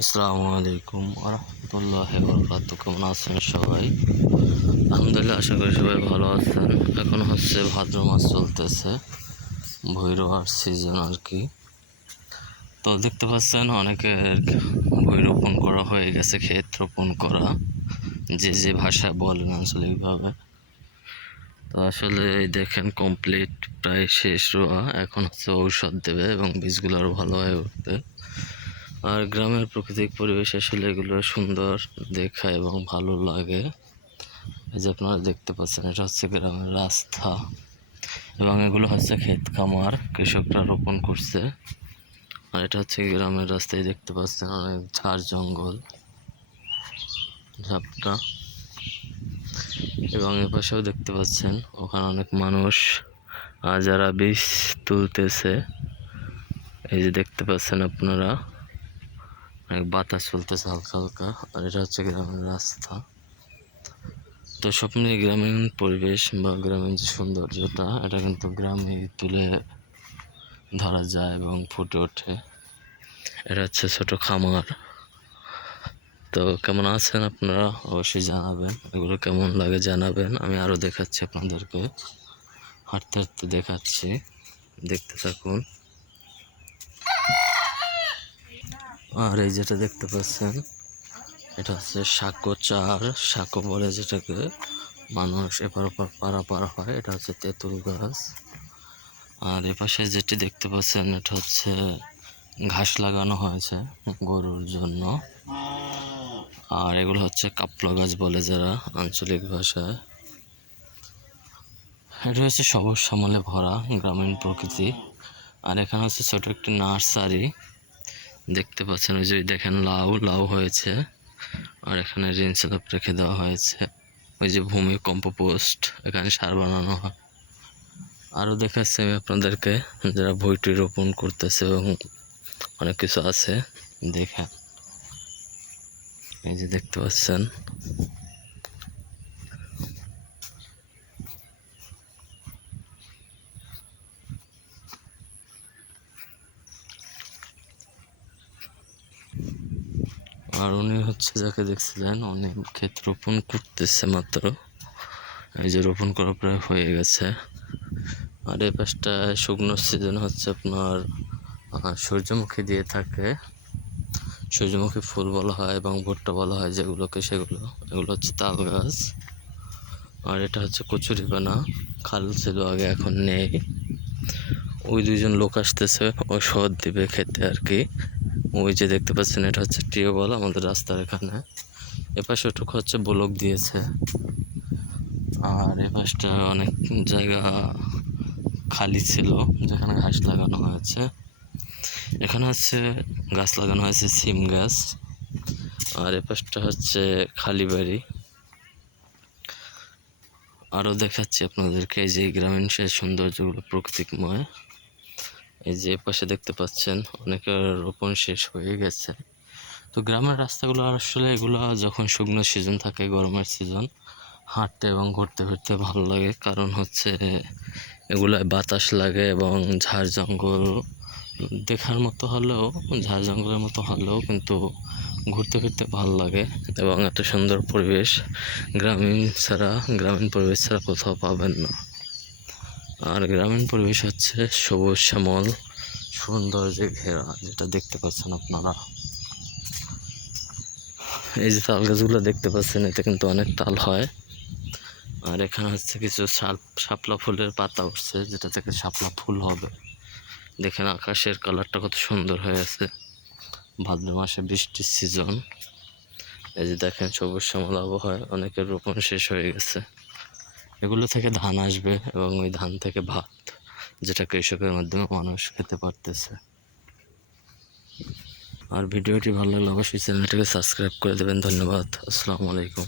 আসসালামু আলাইকুম রহমতুল্লাহ বরকাত কেমন আছেন সবাই? আলহামদুলিল্লাহ, আশা করি সবাই ভালো আছেন। এখন হচ্ছে ভাদ্র মাস চলতেছে, ভৈরবার সিজন আর কি। তো দেখতে পাচ্ছেন, অনেকের ভৈ রোপণ করা হয়ে গেছে, ক্ষেত রোপণ করা। যে যে ভাষায় বলেন আঞ্চলিকভাবে তো আসলে দেখেন কমপ্লিট প্রায় শেষ রোয়া। এখন হচ্ছে ঔষধ দেবে এবং বীজগুলো আরও ভালো হয়ে উঠবে। আর গ্রামের প্রাকৃতিক পরিবেশ আসলে এগুলো সুন্দর দেখা এবং ভালো লাগে। এই যে আপনারা দেখতে পাচ্ছেন, এটা হচ্ছে গ্রামের রাস্তা এবং এগুলো হচ্ছে ক্ষেত খামার, কৃষকরা রোপণ করছে। আর এটা হচ্ছে গ্রামের রাস্তায় দেখতে পাচ্ছেন, অনেক ঝাড় জঙ্গল, ঝাপটা। এবং এ পাশেও দেখতে পাচ্ছেন, ওখানে অনেক মানুষ যারা বীজ তুলতেছে, এই যে দেখতে পাচ্ছেন আপনারা। বাতাস চলতেছে হালকা হালকা, আর এটা হচ্ছে গ্রামের রাস্তা। তো সব গ্রামীণ পরিবেশ বা গ্রামীণ যে সৌন্দর্যটা এটা কিন্তু গ্রামে তুলে ধরা যায় এবং ফুটে ওঠে। এটা হচ্ছে ছোটো খামার। তো কেমন আছেন আপনারা? অবশ্যই জানাবেন। এগুলো কেমন লাগে জানাবেন। আমি আরও দেখাচ্ছি আপনাদেরকে। হাঁটতে হাঁটতে দেখাচ্ছি। দেখতে থাকুন। আর এই যেটা দেখতে পাচ্ছেন, এটা হচ্ছে সাঁকো চার সাঁকো বলে যেটাকে মানুষ এপার ওপার পারাপার হয়, এটা হচ্ছে তেঁতুল গাছ। আর এপাশে যেটি দেখতে পাচ্ছেন, এটা হচ্ছে ঘাস লাগানো হয়েছে গরুর জন্য। আর এগুলো হচ্ছে কাপলা গাছ বলে যারা আঞ্চলিক ভাষায়। এটা হচ্ছে সবুজ শ্যামলে ভরা গ্রামীণ প্রকৃতি। আর এখানে হচ্ছে ছোট একটি নার্সারি। দেখতে পাচ্ছেন, ওই যে দেখেন লাউ লাউ হয়েছে। আর এখানে রেঞ্জ স্ল্যাব রেখে দেওয়া হয়েছে। ওই যে ভূমিকম্প পোস্ট এখানে সার বানানো হয়। আরও দেখাচ্ছি আমি আপনাদেরকে, যারা বইটি রোপণ করতেছে এবং অনেক কিছু আছে, দেখেন। এই যে দেখতে পাচ্ছেন আর উনি হচ্ছে যাকে দেখছিলেন, উনি ক্ষেত রোপণ করতেছে মাত্র। এই যে রোপণ করা প্রায় হয়ে গেছে। আর এই পাশটা শুকনো সিজন হচ্ছে আপনার সূর্যমুখী দিয়ে থাকে। সূর্যমুখী ফুল বলা হয় এবং ভুট্টা বলা হয় যেগুলোকে, সেগুলো, এগুলো হচ্ছে তাল গাছ। আর এটা হচ্ছে কচুরিপানা খাল ছিল, আগে এখন নেই। ওই দুইজন লোক আসতেছে, ওষুধ দিবে খেতে আর কি। ওই যে দেখতে পাচ্ছেন, এটা হচ্ছে টিউবওয়েল, আমাদের রাস্তার এখানে। এপাশে ওটুকু হচ্ছে ব্লক দিয়েছে। আর এপাশটা অনেক জায়গা খালি ছিল, যেখানে ঘাস লাগানো হয়েছে। এখানে হচ্ছে গাছ লাগানো হয়েছে, সিম গাছ। আর এপাশটা হচ্ছে খালি বাড়ি। আরও দেখাচ্ছি আপনাদেরকে যে গ্রামীণ সে সৌন্দর্যগুলো প্রকৃতিকময়। এই যে পাশে দেখতে পাচ্ছেন, অনেকের রোপণ শেষ হয়ে গেছে। তো গ্রামের রাস্তাগুলো আসলে এগুলো যখন শুকনো সিজন থাকে, গরমের সিজন হাঁটতে এবং ঘুরতে ফিরতে ভালো লাগে। কারণ হচ্ছে এগুলায় বাতাস লাগে এবং ঝাড় জঙ্গল দেখার মতো হলেও, ঝাড় জঙ্গলের মতো হলেও কিন্তু ঘুরতে ফিরতে ভালো লাগে এবং এত সুন্দর পরিবেশ গ্রামীণ ছাড়া, গ্রামীণ পরিবেশ ছাড়া কোথাও পাবেন না। আর গ্রামীণ পরিবেশ হচ্ছে সবুজ, শ্যামল সৌন্দর্যে ঘেরা, যেটা দেখতে পাচ্ছেন আপনারা। এই যে তাল গাছগুলো দেখতে পাচ্ছেন, এতে কিন্তু অনেক তাল হয়। আর এখানে হচ্ছে কিছু শাপ শাপলা ফুলের পাতা উঠছে, যেটা থেকে শাপলা ফুল হবে। দেখেন আকাশের কালারটা কত সুন্দর হয়ে আছে। ভাদ্র মাসে বৃষ্টির সিজন এই যে দেখেন সবুজ, শ্যামল আবহাওয়ায় অনেকের রোপণ শেষ হয়ে গেছে। এগুলো থেকে ধান আসবে এবং ওই ধান থেকে ভাত, যেটা কৃষকের মাধ্যমে মানুষ খেতে পারতেছে। আর ভিডিওটি ভালো লাগলে অবশ্যই চ্যানেলটাকে সাবস্ক্রাইব করে দেবেন। ধন্যবাদ। আসসালামু আলাইকুম।